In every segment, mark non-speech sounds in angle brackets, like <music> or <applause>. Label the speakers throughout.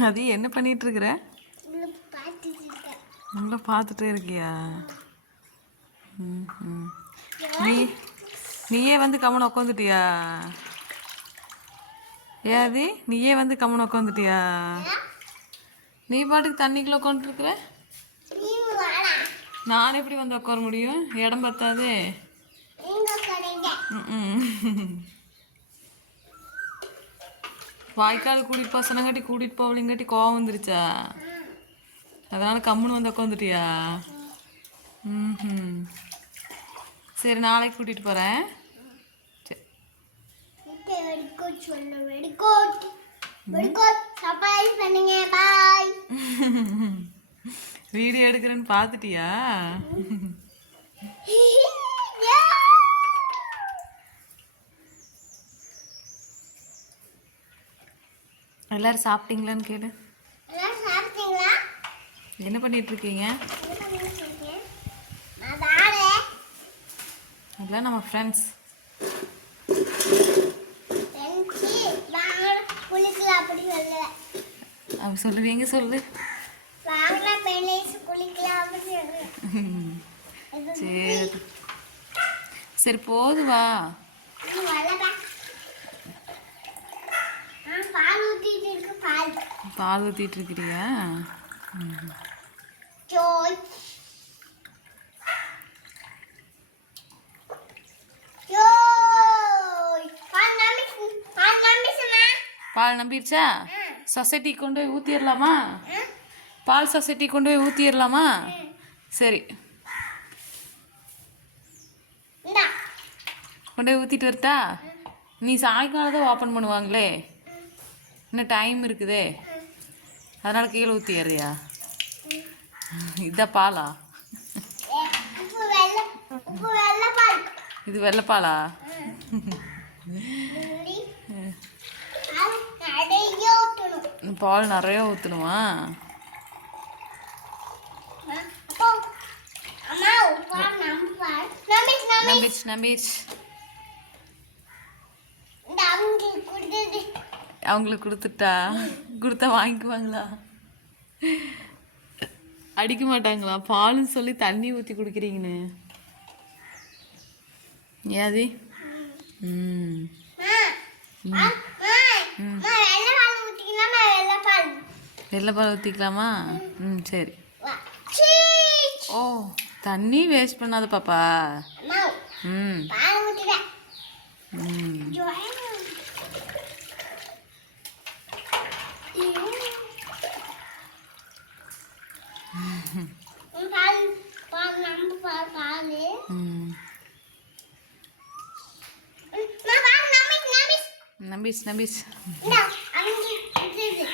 Speaker 1: அது என்ன பண்ணிட்டு இருக்கிற நல்லா பார்த்துட்டே இருக்கியா? ம், ம். நீ நீயே வந்து கம்மன் உட்காந்துட்டியா ஏதி நீயே வந்து கம்மன் உட்காந்துட்டியா நீ பாட்டுக்கு தண்ணிக்குள்ள உட்காந்துருக்குற நான் எப்படி வந்து உட்கார முடியும்? இடம் பத்தாதே. ம்ம். வாய்க்கால் கூட்டிட்டு பசனங்காட்டி கூட்டிட்டு போகலிங்காட்டி கோவம் வந்துருச்சா? அதனால கம்முன்னு வந்து உட்காந்துட்டியா ம் சரி நாளைக்கு கூட்டிட்டு போறேன். சரி
Speaker 2: பண்ணுங்க பாய்
Speaker 1: வீடியோ எடுக்கிறேன்னு பார்த்துட்டியா <laughs> எல்லாரும் சாப்பிட்டீங்களான்னு
Speaker 2: சாப்பிட்டீங்களா?
Speaker 1: என்ன பண்ணிட்டு இருக்கீங்க எல்லாம் நம்ம ஃப்ரெண்ட்ஸ்
Speaker 2: அப்படி
Speaker 1: சொல்லுவீங்க சொல்லு <laughs> சரி சரி போது வா
Speaker 2: இது வரலப்பா ஆ பால் ஊற்றிட்டு இருக்கு பால்
Speaker 1: ஊற்றிட்டு இருக்கிறியா
Speaker 2: பால்
Speaker 1: நம்பிடுச்சா சொசைட்டி கொண்டு போய் ஊற்றிடலாமா பால் சொசைட்டி கொண்டு போய் ஊற்றிடலாமா சரி. கொண்டு போய் ஊற்றிட்டு வரட்டா? நீ சாயங்காலம் தான் ஓப்பன் பண்ணுவாங்களே. இன்னும் டைம் இருக்குதே. அதனால் கீழே ஊற்றிடுறியா இதான் பாலா? இது வெள்ளைப்பாலா
Speaker 2: பால்? நிறைய ஊற்றணும் நம்பிச்சு நம்பி
Speaker 1: நம்பிச்சு
Speaker 2: அவங்களுக்கு
Speaker 1: கொடுத்துட்டா? கொடுத்தா வாங்கிக்குவாங்களா? அடிக்க மாட்டாங்களா? பால்னு சொல்லி தண்ணி ஊற்றி குடிக்கிறீங்கன்னு. ஏதி ம்.
Speaker 2: வெள்ளை பால் ஊற்றிக்கலாமா
Speaker 1: ம் சரி. ஓ தண்ணி வேஸ்ட் பண்ணாத பாப்பா. ம். ம்
Speaker 2: ஜோயா பால் பால் நம்ம பால் பால்
Speaker 1: ம்
Speaker 2: நான் பால் நம்பிச்சு அவங்க கொடுத்தது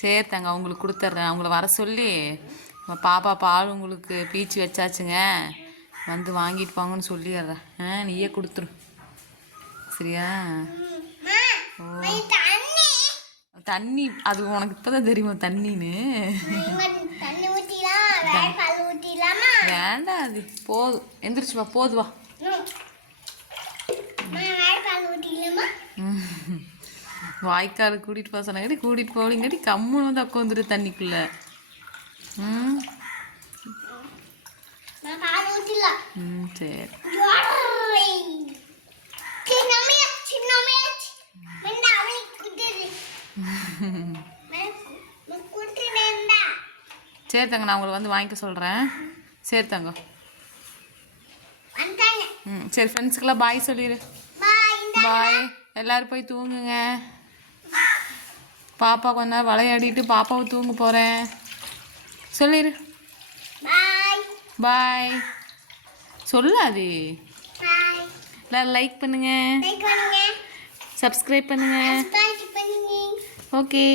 Speaker 1: சரி தாங்க அவங்களுக்கு கொடுத்துட்றேன். அவங்கள வர சொல்லி பாப்பா பால் உங்களுக்கு பீச்சு வச்சாச்சுங்க. வந்து வாங்கிட்டு போங்கன்னு சொல்லிடுறேன். ஆ நீயே கொடுத்துரு. சரியா?
Speaker 2: இது தண்ணி.
Speaker 1: அது உனக்கு இப்போ தான் தெரியுமா தண்ணின்னு? வேண்டாம் அது. போதும். எந்திரிச்சு வா போது வா
Speaker 2: அம்மா வேற பால் ஊற்றிக்கலாமா
Speaker 1: ம். <laughs> வாய்க்கால் கூட்டிகிட்டு போக சொன்னாங்கடி கூட்டிகிட்டு போகலிங்காட்டி கம்முன்னு வந்து உட்காந்துரு தண்ணிக்குள்ளே. ம். ம் சரி. சரி தங்க நான் உங்களை வந்து வாங்கிக்க சொல்கிறேன் சரி தங்க. ம் சரி ஃப்ரெண்ட்ஸுக்கெல்லாம் பாய் சொல்லிடு
Speaker 2: பாய்
Speaker 1: எல்லாரும் போய் தூங்குங்க. பாப்பா கொஞ்ச நேரம் விளையாடிட்டு பாப்பாவை தூங்க போகிறேன் சொல்லிடு
Speaker 2: பாய்
Speaker 1: சொல்லாது. எல்லாரும் லைக் பண்ணுங்க. சப்ஸ்கிரைப் பண்ணுங்க. ஓகே